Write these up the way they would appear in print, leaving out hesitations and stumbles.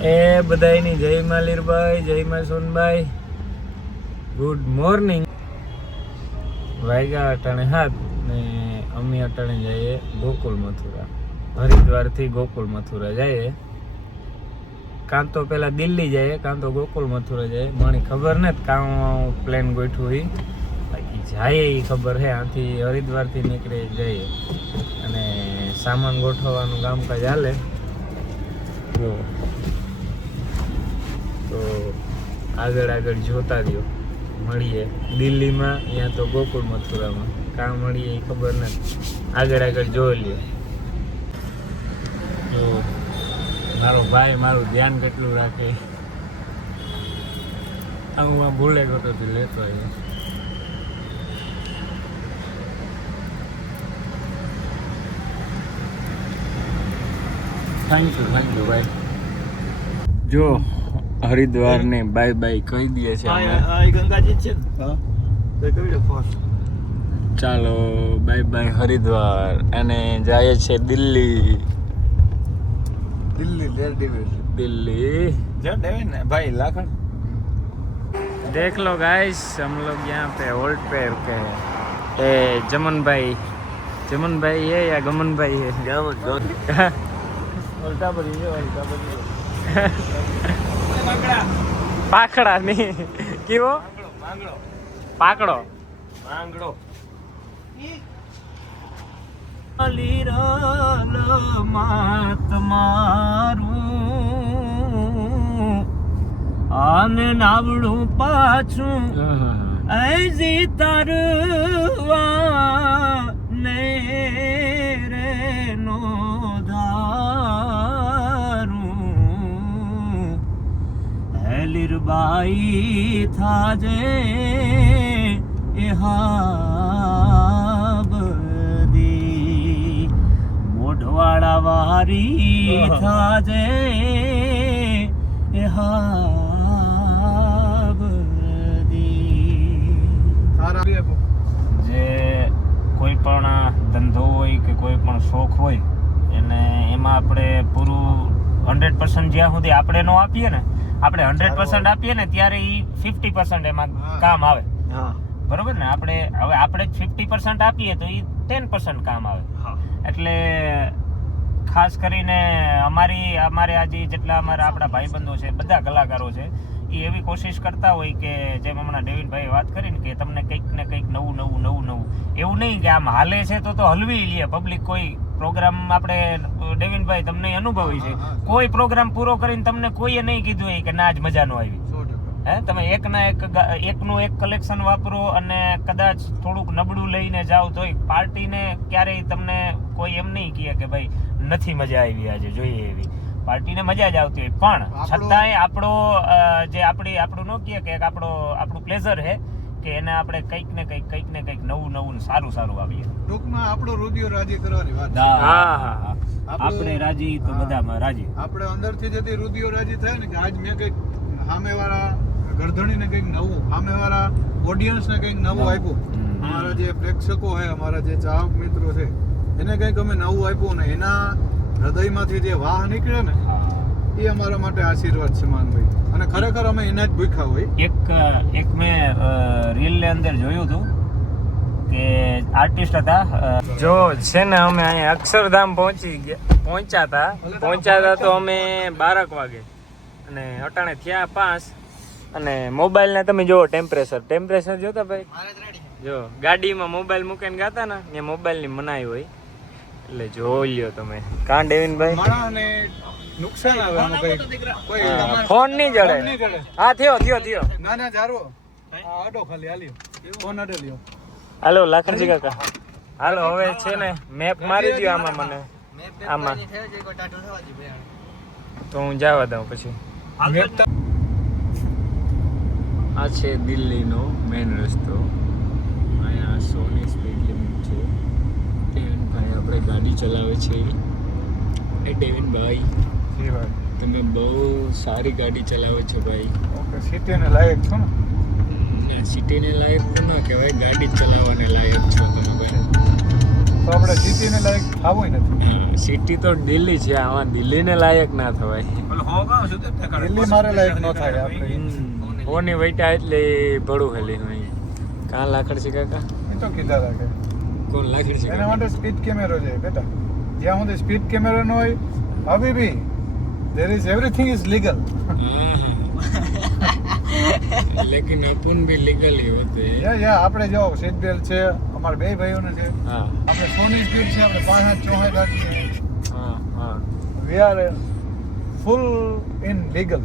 એ બધાયની જય માલીરભાઈ, જય માં સોનભાઈ, ગુડ મોર્નિંગ. વાગ્યા અટાણે હાથ ને અમે અટાણે જઈએ ગોકુલ મથુરા. હરિદ્વારથી ગોકુલ મથુરા જઈએ. કાં તો પેલા દિલ્હી જઈએ, કાં તો ગોકુલ મથુરા જઈએ. મને ખબર નથી કાં પ્લેન ગોઠવું એ, બાકી જાય એ ખબર હે. આથી હરિદ્વારથી નીકળી જઈએ અને સામાન ગોઠવવાનું કામકાજ હાલે. જો તો આગળ જોતા રહ્યો. મળીએ દિલ્હીમાં યા તો ગોકુળ મથુરામાં. કાં મળીએ એ ખબર નથી. આગળ જોઈ લ્યો. તો મારો ભાઈ મારું ધ્યાન કેટલું રાખે. હું આ ભૂલે ગયો લેતો આવ્યો. થેન્ક યુ ભાઈ. જો હરિદ્વાર ને બાય બાય કહી દઈએ છે. ગંગાજી છે ને, ચાલો બાય બાય હરિદ્વાર. અને જાય છે દિલ્હી. दिल्ली भाई लाखन देख लो गाइस, हम लोग यहाँ पे होल्ड पे रुके हैं. ए जमन भाई है या गमन भाई है? उल्टा बड़ी पाखड़ा नहीं कि वो पाकड़ो मात मारूं आने नावड़ू पाछू ऐसी तरवा ने रे नो धारूं हेलिरबाई था जे एहाब वाड़ा वारी था जे જે કોઈ પણ ધંધો હોય કે કોઈ પણ શોખ હોય એને એમાં આપણે પૂરું 100% જ્યાં સુધી આપણે ન આપીએ ને, આપણે 100% આપીએ ને ત્યારે એ 50% એમાં કામ આવે. બરોબર ને? આપણે જ 50% આપીએ તો એ 10% કામ આવે. એટલે ખાસ કરીને અમારે આજે જેટલા આપણા ભાઈબંધો છે, બધા કલાકારો છે, એ એવી કોશિશ કરતા હોય કે જેમ હમણાં ડેવિનભાઈએ વાત કરીને કે તમને કંઈક ને કંઈક નવું એવું નહીં કે આમ હાલે છે તો હલવી લે પબ્લિક. કોઈ પ્રોગ્રામ આપણે ડેવિનભાઈ તમને અનુભવી છે, કોઈ પ્રોગ્રામ પૂરો કરીને તમને કોઈએ નહીં કીધું હોય કે ના જ મજા ન આવી. હે, તમે એકનું એક કલેક્શન વાપરો અને કદાચ થોડુંક નબળું લઈને જાઓ તો પાર્ટીને ક્યારેય તમને કોઈ એમ નહીં કહે કે ભાઈ નથી મજા આવી આજે, જોઈએ એવી. પાર્ટીને મજા જ આવતી હોય, પણ છતાંય આપણું ન કહે કે આપણું પ્લેઝર છે કે એને આપણે કંઈક ને કંઈક નવું સારું આવીએ. ટૂંકમાં આપણો હૃદય રાજી કરવાની વાત. હા, આપણે રાજી તો બધામાં રાજી. આપણે અંદરથી જતી હૃદય રાજી થાય ને કે આજ મેં કંઈક સામેવાળા ગરધણીને કંઈક નવું, સામેવાળા ઓડિયન્સને કંઈક નવું આપ્યું. અમારા જે પ્રેક્ષકો છે, અમારા જે ચાહક મિત્રો છે, એને કંઈક અમે નવું આપ્યું ને એના હૃદયમાંથી જે વાહ નીકળે ને એ અમારા માટે આશીર્વાદ સમાન હોય. અને ખરેખર અમે એના જ ભૂખ્યા હોય. એક મેં રીલની અંદર જોયું હતું કે આર્ટિસ્ટ હતા. જો છે ને અમે અહીંયા અક્ષરધામ પહોંચ્યા હતા તો અમે 12 વાગે અને અટાણે થયા 5. અને મોબાઈલને તમે જુઓ ટેમ્પરેચર જોતા ભાઈ. જો ગાડીમાં મોબાઈલ મૂકીને ગાતા ને ત્યાં મોબાઈલની મનાઈ હોય એટલે જોઈ લ્યો તમે. કાં ડેવિનભાઈ માણસને નુકસાન આવે આમાં કોઈ ફોન નહીં જડે. હા થયો ના જારો આડો ખાલી હાલ્યો ફોન આડો લ્યો. હાલો લાખનજી કાકા, હાલો હવે છે ને મેપ મારી દો આમાં તો હું જવા દઉં પછી. આ છે દિલ્હીનો મેઇન રસ્તો. અહીંયા 100 સ્પીડ લિમિટ છે. ડેવિનભાઈ આપણે ગાડી ચલાવે છે. એ ડેવિનભાઈ તમે બહુ સારી ગાડી ચલાવો છો ભાઈ. ઓકે, સિટીને લાયક છો ને? સિટીને લાયક તો ન કહેવાય, ગાડી ચલાવવાને લાયક છો તમે ભાઈ. તો આપણે સિટીને લાયક થાવું નથી. સિટી તો દિલ્હી છે, આમાં દિલ્હીને લાયક ના થવાય. દિલ્હી મારે લાયક ન થાય આપણે. ઓની વૈટા એટલે ભડું હેલી હોય. કાં લાકડ છે કાકા? એ તો કીધા રાખે. કોણ લાકડ છે? એના માટે સ્પીડ કેમેરો છે બેટા. જ્યાં સુધી સ્પીડ કેમેરો ન હોય, હવે બી there is everything is legal. લેકિન અપન ભી લીગલી હોતે. યા આપણે જો સીટ બેલ્ટ છે, અમારા બે ભાઈઓને છે. હા આપણે સોની સ્પીડ છે, આપણે 5-7 છે. હા હા. We are full in legal.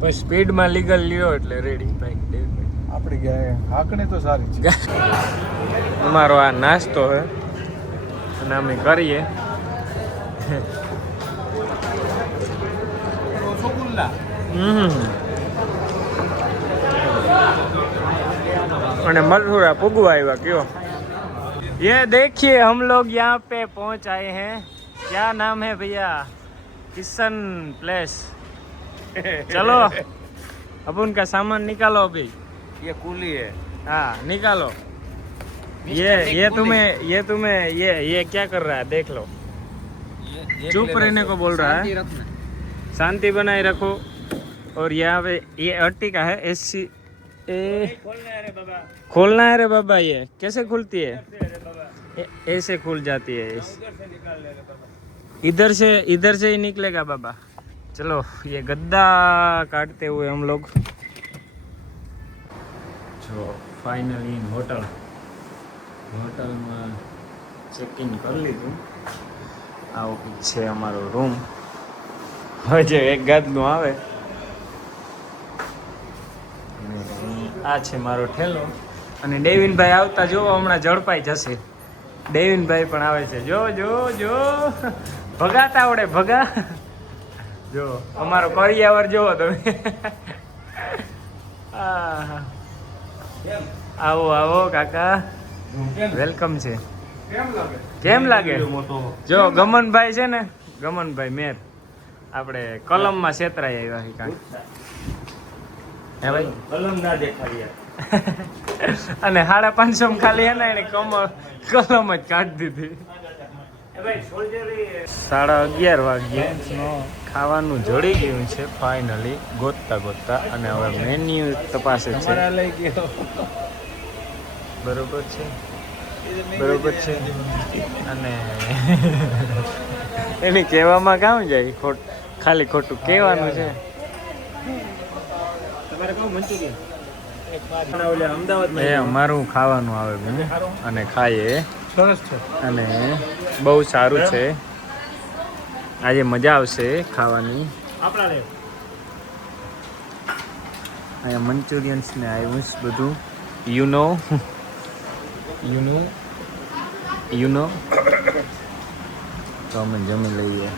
પછી સ્પીડમાં લીગલ લ્યો એટલે રેડી ભાઈ. આપણી ગયા હાકણી તો સારી છે. અમારો આ નાસ્તો હે અને અમે કરીએ. અને મથુરા પુગવા આવ્યા કયો. ये देखिए हम लोग यहाँ पे पहुँच आए हैं. क्या नाम है भैया? किशन प्लेस. चलो अब उनका सामान निकालो अभी. ये कूली है. हाँ निकालो. ये तुम्हें ये क्या कर रहा है देख लो. चुप रहने को बोल रहा है. शांति बनाए रखो. और यहाँ पे ये अर्टिका है एसी. खोलना है रे बाबा. ये कैसे खुलती है? ऐसे खुल जाती है. इधर से ही निकलेगा बाबा. चलो ये गद्दा काटते हुए हम लोग जो फाइनली હોટલમાં ચેક ઇન કરી લીધું. આવો છે અમારો રૂમ. હવે જે એક ગાદલું આવે અને આ છે મારો ઠેલો. અને ડેવિનભાઈ આવતા જો હમણાં ઝડપાઈ જશે. ડેવિનભાઈ પણ આવે છે. જો જો જો ભગાતા આવડે ભગા. જો અમારો કરિયાવર જોવો તમે. આવો આવો કાકા, વેલકમ છે. કેમ લાગે? જો ગમનભાઈ છે ને, ગમનભાઈ મેર આપણે કલમમાં છેતરાઈ આવ્યા છે કાંઈ. હે ભાઈ કલમ ના દેખાડ્યા. અને 550 ખાલી હે ને એને કલમ જ કાઢી દીધી. 11:30 વાગ્યે ખાવાનું જડી ગયું છે ફાઇનલી ગોતતા. અને હવે મેન્યુ તપાસે છે. બરોબર છે. અને એની કહેવામાં કામ જાય, ખાલી ખોટું કહેવાનું છે. એ અમારું ખાવાનું આવે છે અને ખાઈએ. સરસ છે અને બહુ સારું છે. આજે મજા આવશે ખાવાની. અહીંયા મંચુરિયન્સ ને આવ્યું છે બધું. યુ નો તો અમે જમી લઈએ.